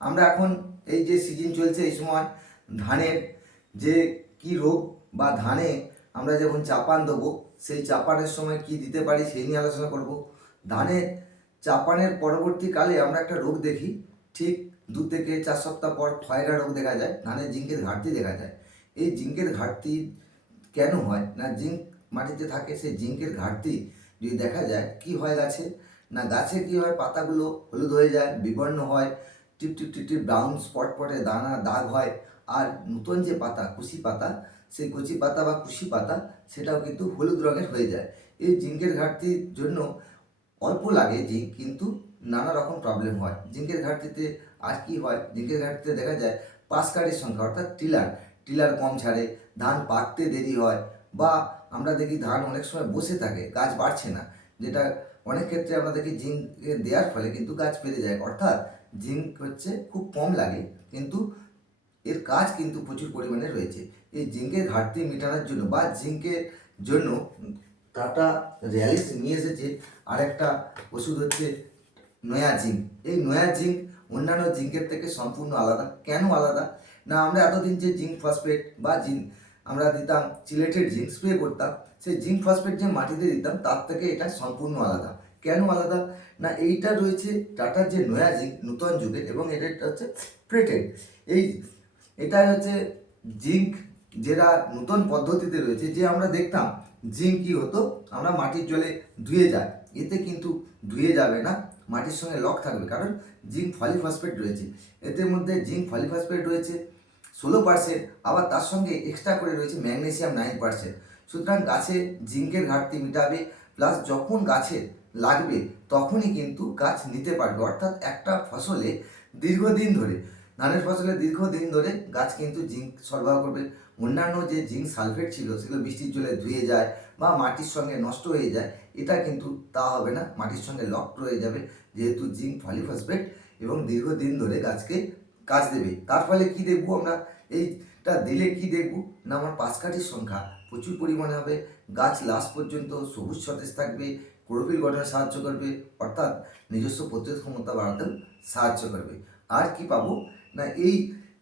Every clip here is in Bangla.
আমরা এখন এই যে সিজন চলছে এই সময় ধানের যে কি রোগ বা ধানে আমরা যখন চাপান দেবো সেই চাপানের সময় কি দিতে পারি সেই নিয়ে আলোচনা করব। ধানে চাপানের পরবর্তীকালে আমরা একটা রোগ দেখি, ঠিক 2 থেকে 4 সপ্তাহ পর খয়রা রোগ দেখা যায়, ধানের জিঙ্কের ঘাটতি দেখা যায়। এই জিঙ্কের ঘাটতি কেন হয় না, জিঙ্ক মাটিতে থাকে, সেই জিঙ্কের ঘাটতি যদি দেখা যায় কি হয় গাছে, না গাছে কি হয়, পাতাগুলো হলুদ হয়ে যায়, বিবর্ণ হয়, টিপ টিপ টিপ টিপ ব্রাউন স্পট পটে দানা দাগ হয়। আর নতুন যে পাতা কুশি পাতা, সেই কচি পাতা বা কুশি পাতা সেটাও কিন্তু হলুদ রঙের হয়ে যায়। এই জিঙ্কের ঘাটতির জন্য অল্প লাগে জিঙ্ক, কিন্তু নানা রকম প্রবলেম হয় জিঙ্কের ঘাটতিতে। আর কি হয়, জিঙ্কের ঘাটতিতে দেখা যায় পাশকাঠির সংখ্যা অর্থাৎ টিলার টিলার কম ছাড়ে, ধান পাকতে দেরি হয়, বা আমরা দেখি ধান অনেক সময় বসে থাকে, গাছ বাড়ছে না, যেটা অনেক ক্ষেত্রে আমরা দেখি জিঙ্ক দেওয়ার ফলে কিন্তু গাছ বেড়ে যায়। অর্থাৎ জিঙ্ক হচ্ছে খুব কম লাগে, কিন্তু এর কাজ কিন্তু প্রচুর পরিমাণে রয়েছে। এই জিঙ্কের ঘাটতি মেটানোর জন্য বা জিঙ্কের জন্য টাটা রিয়ালিস নিয়ে এসেছে আরেকটা ওষুধ, হচ্ছে নয়া জিঙ্ক। এই নয়া জিঙ্ক অন্যান্য জিঙ্কের থেকে সম্পূর্ণ আলাদা। কেন আলাদা, না আমরা এতদিন যে জিঙ্ক ফসফেট বা জিঙ্ক আমরা দিতাম, চিলেটেড জিঙ্ক স্প্রে করতাম, সেই জিঙ্ক ফসফেট যে মাটিতে দিতাম তার থেকে এটা সম্পূর্ণ আলাদা। কেন আলাদা, না এইটা রয়েছে টাটার যে নয়া জিঙ্ক নূতন যুগের, এবং এটা হচ্ছে প্রেটেড। এই এটাই হচ্ছে জিঙ্ক, যেটা নতুন পদ্ধতিতে রয়েছে। যে আমরা দেখতাম জিঙ্ক কী হতো, আমরা মাটির জলে ধুয়ে যায়, এতে কিন্তু ধুয়ে যাবে না, মাটির সঙ্গে লক থাকবে, কারণ জিঙ্ক ফলিফসফেট রয়েছে। এতে মধ্যে জিঙ্ক ফলিফসফেট রয়েছে 16%, আবার তার সঙ্গে এক্সট্রা করে রয়েছে ম্যাগনেসিয়াম 9%। সুতরাং গাছে জিঙ্কের ঘাটতি মেটাবে, প্লাস যখন গাছের লাগবে তখনই কিন্তু গাছ নিতে পারবে। অর্থাৎ একটা ফসলে দীর্ঘদিন ধরে, ধানের ফসলে দীর্ঘদিন ধরে গাছ কিন্তু জিঙ্ক সরবরাহ করবে। অন্যান্য যে জিঙ্ক সালফেট ছিল সেগুলো বৃষ্টির জলে ধুয়ে যায় বা মাটির সঙ্গে নষ্ট হয়ে যায়, এটা কিন্তু তা হবে না, মাটির সঙ্গে লক রয়ে যাবে, যেহেতু জিঙ্ক ফলিফসফেট, এবং দীর্ঘদিন ধরে গাছকে কাজ দেবে। তার ফলে কি দেখবো আমরা, এইটা দিলে কি দেখবো, না আমার পাশকাঠির সংখ্যা প্রচুর পরিমাণে হবে, গাছ লাস্ট পর্যন্ত সবুজ সতেজ থাকবে, ক্লোরোফিল গঠনে সাহায্য করবে, অর্থাৎ নিজস্ব প্রতিরোধ ক্ষমতা বাড়াতেও সাহায্য করবে। আর কি পাবো, না এই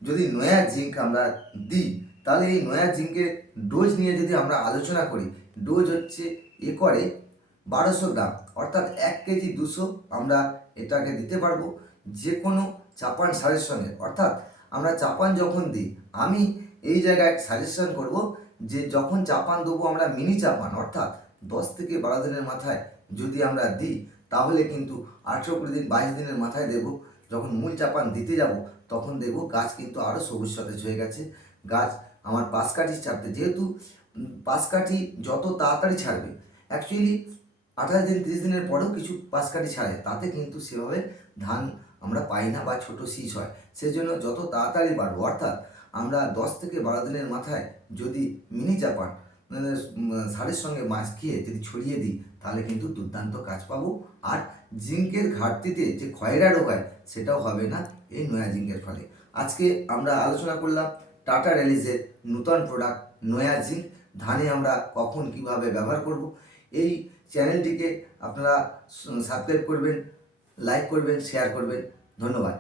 যদি নয়া জিঙ্ক আমরা দিই, তাহলে এই নয়া জিঙ্কের ডোজ নিয়ে যদি আমরা আলোচনা করি, ডোজ হচ্ছে একরে 1200 গ্রাম, অর্থাৎ 1 কেজি 200 আমরা এটাকে দিতে পারবো যে কোনো চাপান সারের সঙ্গে। অর্থাৎ আমরা চাপান যখন দিই, আমি এই জায়গায় সাজেশন করব যে যখন চাপান দেবো আমরা মিনি চাপান, অর্থাৎ 10 থেকে 12 দিনের মাথায় যদি আমরা দিই, তাহলে কিন্তু 18-20 দিন 22 দিনের মাথায় দেবো, যখন মূল চাপান দিতে যাব তখন দেখব গাছ কিন্তু আরও সবুজ সতেজ হয়ে গেছে। গাছ আমার পাশকাঠি ছাড়তে, যেহেতু পাশকাঠি যত তাড়াতাড়ি ছাড়বে, অ্যাকচুয়ালি 28 দিন 30 দিনের পরেও কিছু পাশকাঠি ছাড়ে, তাতে কিন্তু সেভাবে ধান আমরা পাই না বা ছোটো শীষ হয়। সেজন্য যত তাড়াতাড়ি পারবো, অর্থাৎ আমরা 10 থেকে 12 দিনের মাথায় যদি মিনি চাপান সারের সঙ্গে মাখিয়ে যদি ছড়িয়ে দিই, তাহলে কিন্তু দুর্দান্ত কাজ পাবো। আর জিঙ্কের ঘাটতিতে যে খয়রা রোগ হয় সেটাও হবে না এই নয়া জিঙ্কের ফলে। আজকে আমরা আলোচনা করলাম টাটা রিলিজের নূতন প্রোডাক্ট নয়া জিঙ্ক, ধানে আমরা কখন কিভাবে ব্যবহার করব। এই চ্যানেলটিকে আপনারা সাবস্ক্রাইব করবেন, লাইক করবেন, শেয়ার করবেন। ধন্যবাদ।